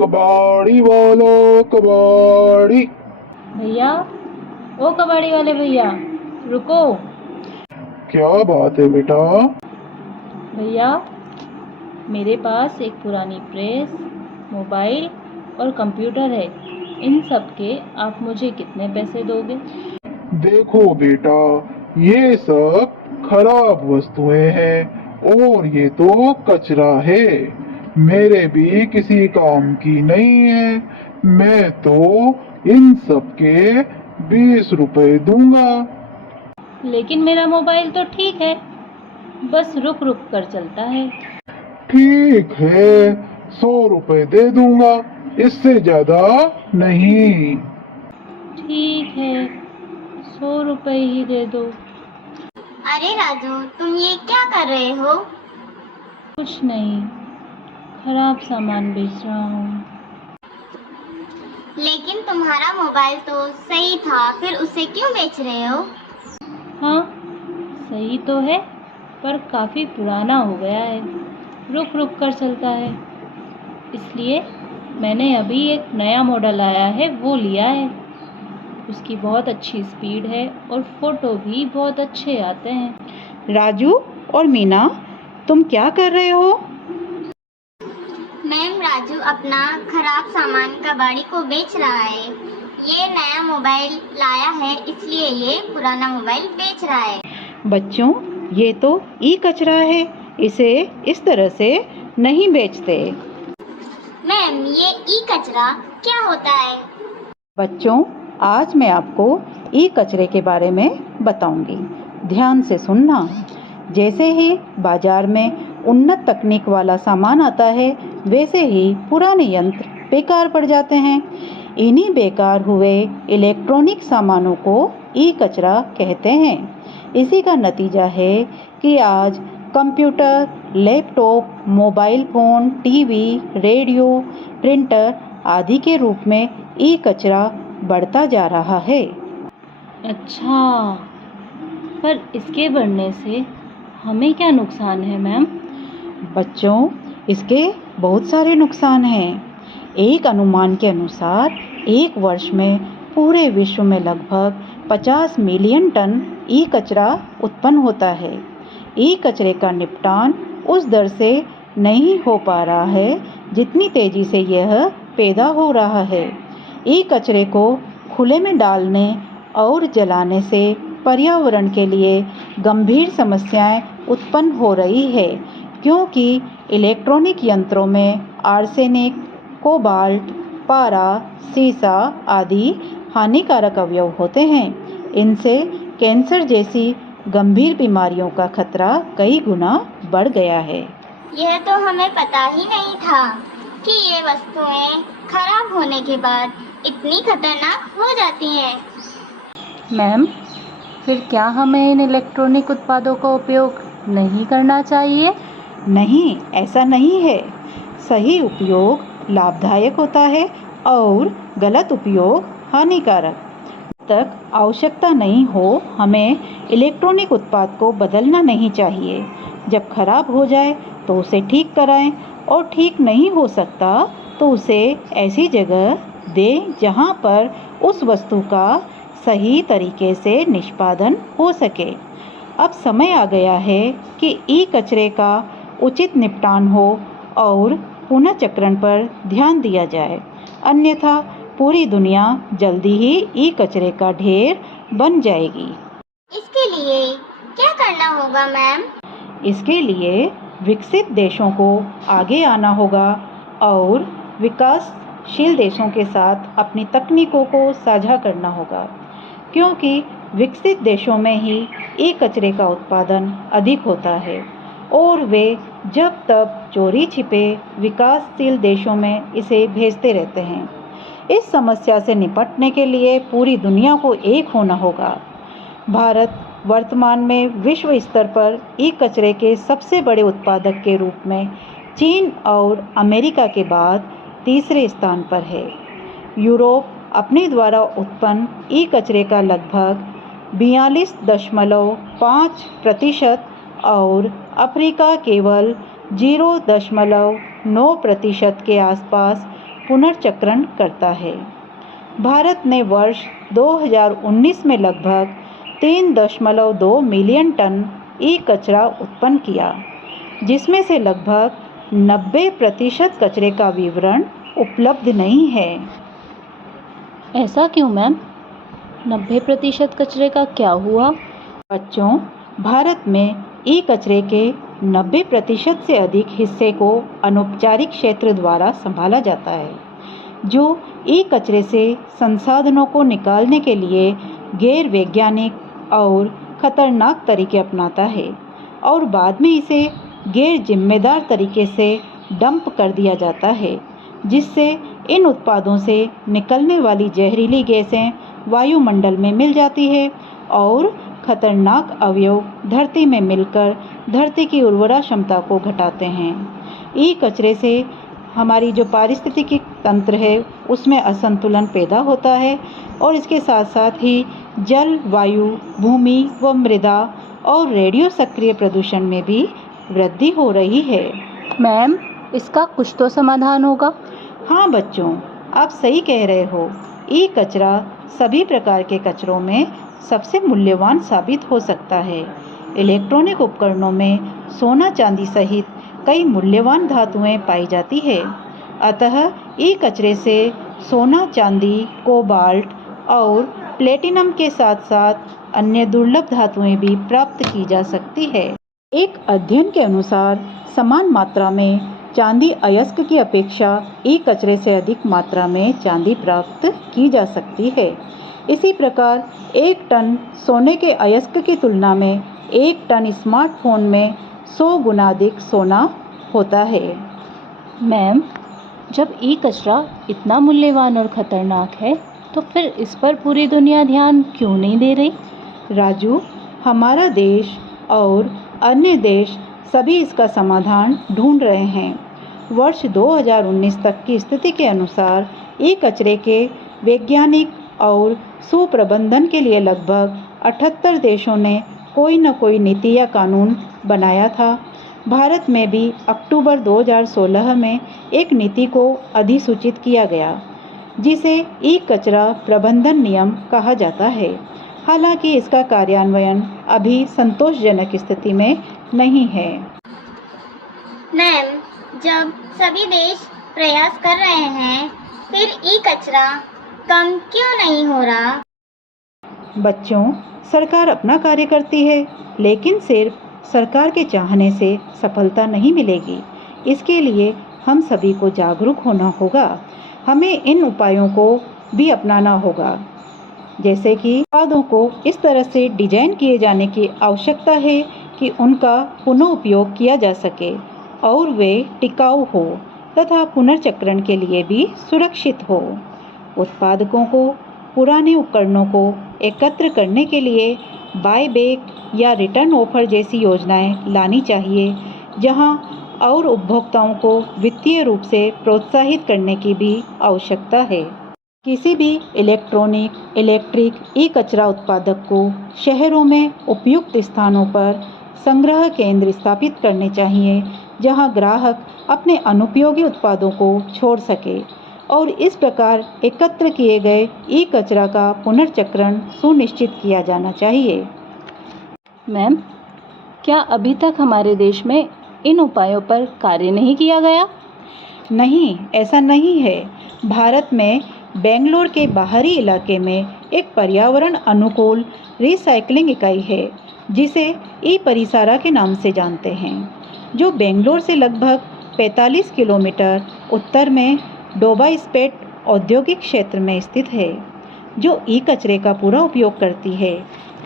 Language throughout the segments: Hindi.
कबाड़ी वाला कबाड़ी। भैया, ओ कबाड़ी वाले भैया, रुको। क्या बात है बेटा? भैया, मेरे पास एक पुरानी प्रेस, मोबाइल और कंप्यूटर है। इन सब के आप मुझे कितने पैसे दोगे? देखो बेटा, ये सब खराब वस्तुएं हैं और ये तो कचरा है। मेरे भी किसी काम की नहीं है। मैं तो इन सब के 20 रुपए दूंगा। लेकिन मेरा मोबाइल तो ठीक है, बस रुक रुक कर चलता है। ठीक है, 100 रुपए दे दूंगा, इससे ज्यादा नहीं। ठीक है, 100 रुपए ही दे दो। अरे राजू, तुम ये क्या कर रहे हो? कुछ नहीं, खराब सामान बेच रहा हूँ। लेकिन तुम्हारा मोबाइल तो सही था, फिर उसे क्यों बेच रहे हो? हाँ, सही तो है, पर काफ़ी पुराना हो गया है, रुक रुक कर चलता है। इसलिए मैंने अभी एक नया मॉडल आया है वो लिया है। उसकी बहुत अच्छी स्पीड है और फ़ोटो भी बहुत अच्छे आते हैं। राजू और मीना, तुम क्या कर रहे हो? मैम, राजू अपना खराब सामान कबाड़ी को बेच रहा है। ये नया मोबाइल लाया है, इसलिए ये पुराना मोबाइल बेच रहा है। बच्चों, ये तो ई कचरा है, इसे इस तरह से नहीं बेचते। मैम, ये ई कचरा क्या होता है? बच्चों, आज मैं आपको ई कचरे के बारे में बताऊंगी। ध्यान से सुनना। जैसे ही बाजार में उन्नत तकनीक वाला सामान आता है, वैसे ही पुराने यंत्र बेकार पड़ जाते हैं। इन्हीं बेकार हुए इलेक्ट्रॉनिक सामानों को ई कचरा कहते हैं। इसी का नतीजा है कि आज computer, laptop, mobile phone, TV, radio, printer आदि के रूप में ई कचरा बढ़ता जा रहा है। अच्छा, पर इसके बढ़ने से हमें क्या नुकसान है मैम? बच्चों, इसके बहुत सारे नुकसान हैं। एक अनुमान के अनुसार एक वर्ष में पूरे विश्व में लगभग 50 मिलियन टन ई कचरा उत्पन्न होता है। ई कचरे का निपटान उस दर से नहीं हो पा रहा है जितनी तेजी से यह पैदा हो रहा है। ई कचरे को खुले में डालने और जलाने से पर्यावरण के लिए गंभीर समस्याएं उत्पन्न हो रही है, क्योंकि इलेक्ट्रॉनिक यंत्रों में आर्सेनिक, कोबाल्ट, पारा, सीसा आदि हानिकारक अवयव होते हैं। इनसे कैंसर जैसी गंभीर बीमारियों का खतरा कई गुना बढ़ गया है। यह तो हमें पता ही नहीं था कि ये वस्तुएं खराब होने के बाद इतनी खतरनाक हो जाती हैं। मैम, फिर क्या हमें इन इलेक्ट्रॉनिक उत्पादों का उपयोग नहीं करना चाहिए? नहीं, ऐसा नहीं है। सही उपयोग लाभदायक होता है और गलत उपयोग हानिकारक। जब तक आवश्यकता नहीं हो, हमें इलेक्ट्रॉनिक उत्पाद को बदलना नहीं चाहिए। जब खराब हो जाए तो उसे ठीक कराएं और ठीक नहीं हो सकता तो उसे ऐसी जगह दें जहां पर उस वस्तु का सही तरीके से निष्पादन हो सके। अब समय आ गया है कि ई कचरे का उचित निपटान हो और पुनर्चक्रण पर ध्यान दिया जाए, अन्यथा पूरी दुनिया जल्दी ही ई कचरे का ढेर बन जाएगी। इसके लिए क्या करना होगा मैम? इसके लिए विकसित देशों को आगे आना होगा और विकासशील देशों के साथ अपनी तकनीकों को साझा करना होगा, क्योंकि विकसित देशों में ही ई कचरे का उत्पादन अधिक होता है और वे जब तक चोरी छिपे विकासशील देशों में इसे भेजते रहते हैं। इस समस्या से निपटने के लिए पूरी दुनिया को एक होना होगा। भारत वर्तमान में विश्व स्तर पर ई कचरे के सबसे बड़े उत्पादक के रूप में चीन और अमेरिका के बाद तीसरे स्थान पर है। यूरोप अपने द्वारा उत्पन्न ई कचरे का लगभग 42.5% और अफ्रीका केवल 0.9% के आसपास पुनर्चक्रण करता है। भारत ने वर्ष 2019 में लगभग 3.2 मिलियन टन ई कचरा उत्पन्न किया, जिसमें से लगभग 90% कचरे का विवरण उपलब्ध नहीं है। ऐसा क्यों मैम? 90% कचरे का क्या हुआ? बच्चों, भारत में ई कचरे के 90% से अधिक हिस्से को अनौपचारिक क्षेत्र द्वारा संभाला जाता है, जो ई कचरे से संसाधनों को निकालने के लिए गैर वैज्ञानिक और खतरनाक तरीके अपनाता है और बाद में इसे गैर जिम्मेदार तरीके से डंप कर दिया जाता है, जिससे इन उत्पादों से निकलने वाली जहरीली गैसें वायुमंडल में मिल जाती है और खतरनाक अवयव धरती में मिलकर धरती की उर्वरा क्षमता को घटाते हैं। ई कचरे से हमारी जो पारिस्थितिकी तंत्र है उसमें असंतुलन पैदा होता है और इसके साथ साथ ही जल, वायु, भूमि व मृदा और रेडियो सक्रिय प्रदूषण में भी वृद्धि हो रही है। मैम, इसका कुछ तो समाधान होगा। हाँ बच्चों, आप सही कह रहे हो। ई कचरा सभी प्रकार के कचरों में सबसे मूल्यवान साबित हो सकता है। इलेक्ट्रॉनिक उपकरणों में सोना, चांदी सहित कई मूल्यवान धातुएं पाई जाती है। अतः ई कचरे से सोना, चांदी, कोबाल्ट और प्लेटिनम के साथ साथ अन्य दुर्लभ धातुएं भी प्राप्त की जा सकती है। एक अध्ययन के अनुसार समान मात्रा में चांदी अयस्क की अपेक्षा ई कचरे से अधिक मात्रा में चांदी प्राप्त की जा सकती है। इसी प्रकार 1 टन सोने के अयस्क की तुलना में 1 टन स्मार्टफोन में 100 गुना अधिक सोना होता है। मैम, जब ई कचरा इतना मूल्यवान और खतरनाक है तो फिर इस पर पूरी दुनिया ध्यान क्यों नहीं दे रही? राजू, हमारा देश और अन्य देश सभी इसका समाधान ढूंढ रहे हैं। वर्ष 2019 तक की स्थिति के अनुसार ई कचरे के वैज्ञानिक और सुप्रबंधन के लिए लगभग 78 देशों ने कोई न कोई नीति या कानून बनाया था। भारत में भी अक्टूबर 2016 में एक नीति को अधिसूचित किया गया, जिसे ई कचरा प्रबंधन नियम कहा जाता है। हालांकि इसका कार्यान्वयन अभी संतोषजनक स्थिति में नहीं है। मैम, जब सभी देश प्रयास कर रहे हैं, फिर ई कचरा कम क्यों नहीं हो रहा? बच्चों, सरकार अपना कार्य करती है, लेकिन सिर्फ सरकार के चाहने से सफलता नहीं मिलेगी। इसके लिए हम सभी को जागरूक होना होगा। हमें इन उपायों को भी अपनाना होगा, जैसे कि उत्पादों को इस तरह से डिजाइन किए जाने की आवश्यकता है कि उनका पुनः उपयोग किया जा सके और वे टिकाऊ हो तथा पुनर्चक्रण के लिए भी सुरक्षित हो। उत्पादकों को पुराने उपकरणों को एकत्र करने के लिए बाय बैक या रिटर्न ऑफर जैसी योजनाएं लानी चाहिए, जहां और उपभोक्ताओं को वित्तीय रूप से प्रोत्साहित करने की भी आवश्यकता है। किसी भी इलेक्ट्रिक ई कचरा उत्पादक को शहरों में उपयुक्त स्थानों पर संग्रह केंद्र स्थापित करने चाहिए, जहां ग्राहक अपने अनुपयोगी उत्पादों को छोड़ सके और इस प्रकार एकत्र किए गए ई कचरा का पुनर्चक्रण सुनिश्चित किया जाना चाहिए। मैम, क्या अभी तक हमारे देश में इन उपायों पर कार्य नहीं किया गया? नहीं, ऐसा नहीं है। भारत में बेंगलोर के बाहरी इलाके में एक पर्यावरण अनुकूल रिसाइकलिंग इकाई है, जिसे ई परिसारा के नाम से जानते हैं, जो बेंगलोर से लगभग 45 किलोमीटर उत्तर में डोबाइस्पेट औद्योगिक क्षेत्र में स्थित है, जो ई कचरे का पूरा उपयोग करती है।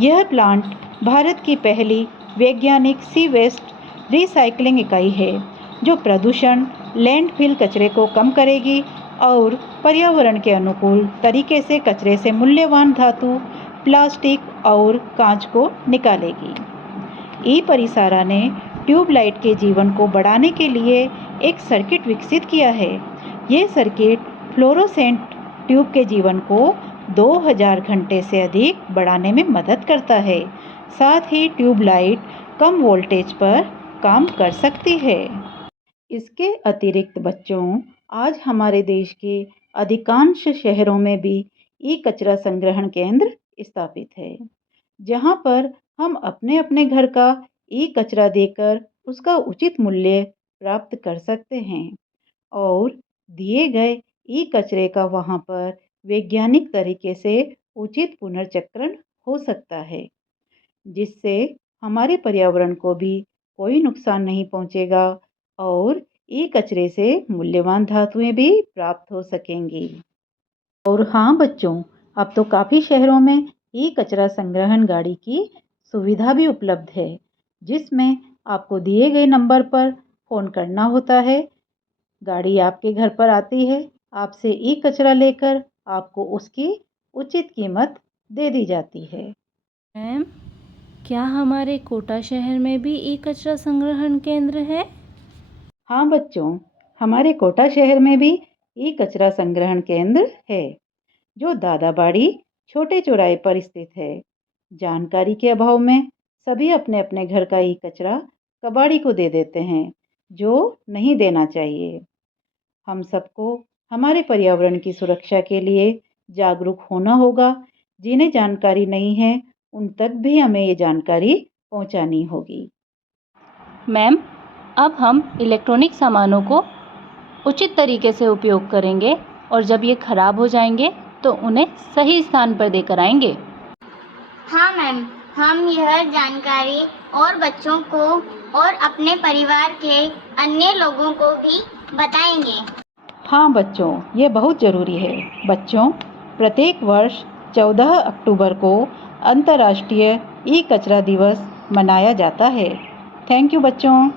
यह प्लांट भारत की पहली वैज्ञानिक सी वेस्ट रिसाइकलिंग इकाई है, जो प्रदूषण, लैंडफिल कचरे को कम करेगी और पर्यावरण के अनुकूल तरीके से कचरे से मूल्यवान धातु, प्लास्टिक और कांच को निकालेगी। ई परिसारा ने ट्यूबलाइट के जीवन को बढ़ाने के लिए एक सर्किट विकसित किया है। ये सर्किट फ्लोरोसेंट ट्यूब के जीवन को 2000 घंटे से अधिक बढ़ाने में मदद करता है। साथ ही ट्यूबलाइट कम वोल्टेज पर काम कर सकती है। इसके अतिरिक्त बच्चों, आज हमारे देश के अधिकांश शहरों में भी ई कचरा संग्रहण केंद्र स्थापित है, जहां पर हम अपने अपने घर का ई कचरा देकर उसका उचित मूल्य प्राप्त कर सकते हैं और दिए गए ई कचरे का वहां पर वैज्ञानिक तरीके से उचित पुनर्चक्रण हो सकता है, जिससे हमारे पर्यावरण को भी कोई नुकसान नहीं पहुंचेगा और ई कचरे से मूल्यवान धातुएं भी प्राप्त हो सकेंगी। और हाँ बच्चों, अब तो काफ़ी शहरों में ई कचरा संग्रहण गाड़ी की सुविधा भी उपलब्ध है, जिसमें आपको दिए गए नंबर पर फ़ोन करना होता है। गाड़ी आपके घर पर आती है, आपसे ई कचरा लेकर आपको उसकी उचित कीमत दे दी जाती है। मैम, क्या हमारे कोटा शहर में भी ई कचरा संग्रहण केंद्र है? हाँ बच्चों, हमारे कोटा शहर में भी ई कचरा संग्रहण केंद्र है, जो दादाबाड़ी छोटे चौराहे पर स्थित है। जानकारी के अभाव में सभी अपने अपने घर का ई कचरा कबाड़ी को दे देते हैं, जो नहीं देना चाहिए। हम सबको हमारे पर्यावरण की सुरक्षा के लिए जागरूक होना होगा। जिन्हें जानकारी नहीं है, उन तक भी हमें ये जानकारी पहुंचानी होगी। मैम, अब हम इलेक्ट्रॉनिक सामानों को उचित तरीके से उपयोग करेंगे और जब ये खराब हो जाएंगे तो उन्हें सही स्थान पर देकर आएंगे। हाँ मैम, हम यह जानकारी और बच्चों को और अपने परिवार के अन्य लोगों को भी बताएंगे। हाँ बच्चों, ये बहुत ज़रूरी है। बच्चों, प्रत्येक वर्ष 14 अक्टूबर को अंतर्राष्ट्रीय ई कचरा दिवस मनाया जाता है। थैंक यू बच्चों।